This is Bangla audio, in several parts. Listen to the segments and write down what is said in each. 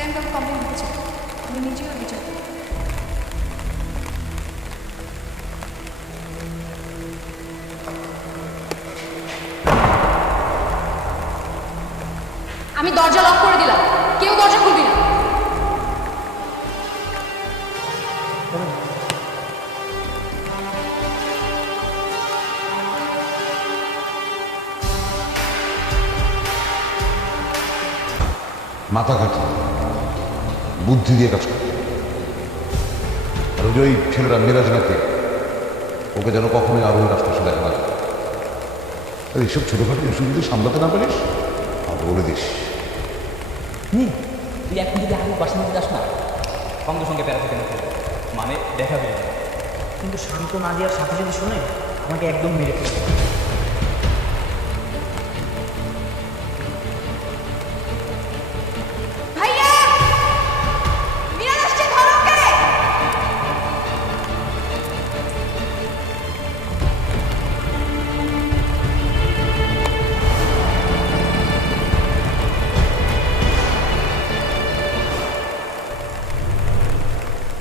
তাই আমি কাউকে কমপ্লেন দিতে চাই, আমি নিজেও বিচার করি। আমি দরজা লক করে দিলাম, কেউ দরজা খুলবি না। মাথা খাটি বুদ্ধি দিয়ে কাজ করে। আর ওই ছেলেরা মেরাজ নাকি, ওকে যেন কখনোই আরো রাস্তার সাথে দেখা না যায়। আর এইসব ছোটখাটো ইস্যু যদি সামলাতে না পারিস আমাকে বলে দিস। তুই এখন যদি আগে বাসার মধ্যে যাস না, সঙ্গে সঙ্গে প্যারা থেকে নিতে মানে দেখাবে। কিন্তু শান্ত না দেওয়ার সাথে যদি শুনে আমাকে একদম মেরে ফেলবে। ভাইয়া, মিরাজ আসছে, ধরো ওকে।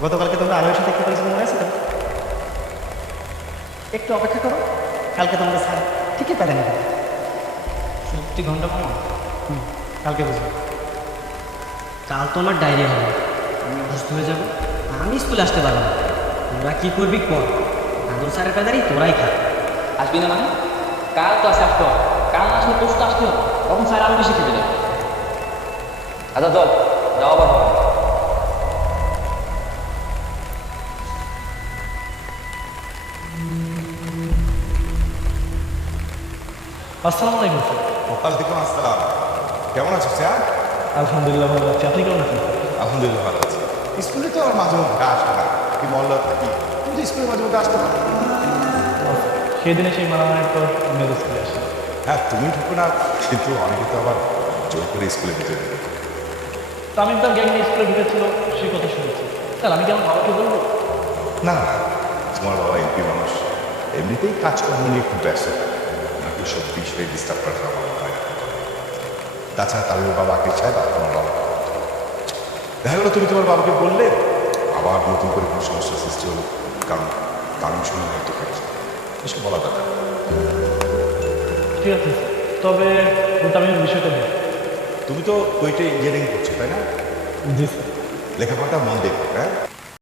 গতকালকে তোমরা আরোহীর সাথে কি করেছিল মনে আছে তো? একটু অপেক্ষা করো, কালকে তোমাদের স্যার ঠিকই প্যারা নেবে। সত্যি ঘন্টা মামা, কালকে বুঝবে। কাল তো আমার ডায়রিয়া হবে, আমি অসুস্থ হয়ে যাবো, আমি স্কুলে আসতে পারবো না। তোরা কী করবি কর, আদর স্যারের কাদারই তোরাই খা। আসবি না মানে? কাল তো আসে আসতে হবে, কাল না আসলে পোস্ট আসতে হবে, তখন স্যার আরও বেশি খেতে যাবে। আচ্ছা চল, যাওয়া আবার হবে। আসসালামু আলাইকুম স্যার। ওয়ালাইকুম আসসালাম। কেমন আছো স্যার? আলহামদুলিল্লাহ ভালো আছি, আপনি কেমন আছেন? আলহামদুলিল্লাহ ভালো আছি। স্কুলে তো আমার মাঝে মধ্যে আসে না, কি মহল্লা থাকি, কিন্তু স্কুলে মাঝে মধ্যে আসতে পারো। সেদিনে সেই মারামারির পর মেয়েদের স্কুলে আসি। হ্যাঁ, তুমি ঢুকো না, কিন্তু অনেকে তো আবার জোর করে স্কুলে ঢুকে দেবে। তামিম তার গ্যাং নিয়ে স্কুলে ঢুকেছিল, সেই কথা শুনেছি। স্যার আমি কি আমার বাবাকে বলবো? না, তোমার বাবা এমপি মানুষ, এমনিতেই কাজকর্ম নিয়ে খুব ব্যস্ত থাকে, ওনাকে সব বিষয়ে ডিস্টার্ব করা আমার হয় না। তাছাড়া তামিমের বাবা আকিব সাহেব আর তোমার বাবা, দেখা গেলো তুমি তোমার বাবাকে বললে আবার নতুন করে কোনো সমস্যার সৃষ্টি হলো, কারণ তামিম শুনে হয়তো করেছে, এসব বলা দরকার। ঠিক আছে স্যার, তবে তামিমের বিষয়টা নেই। তুমি তো ওইটাই ইঞ্জিনিয়ারিং করছো তাই না? জি স্যার। লেখাপড়াটা মন দেখো, হ্যাঁ?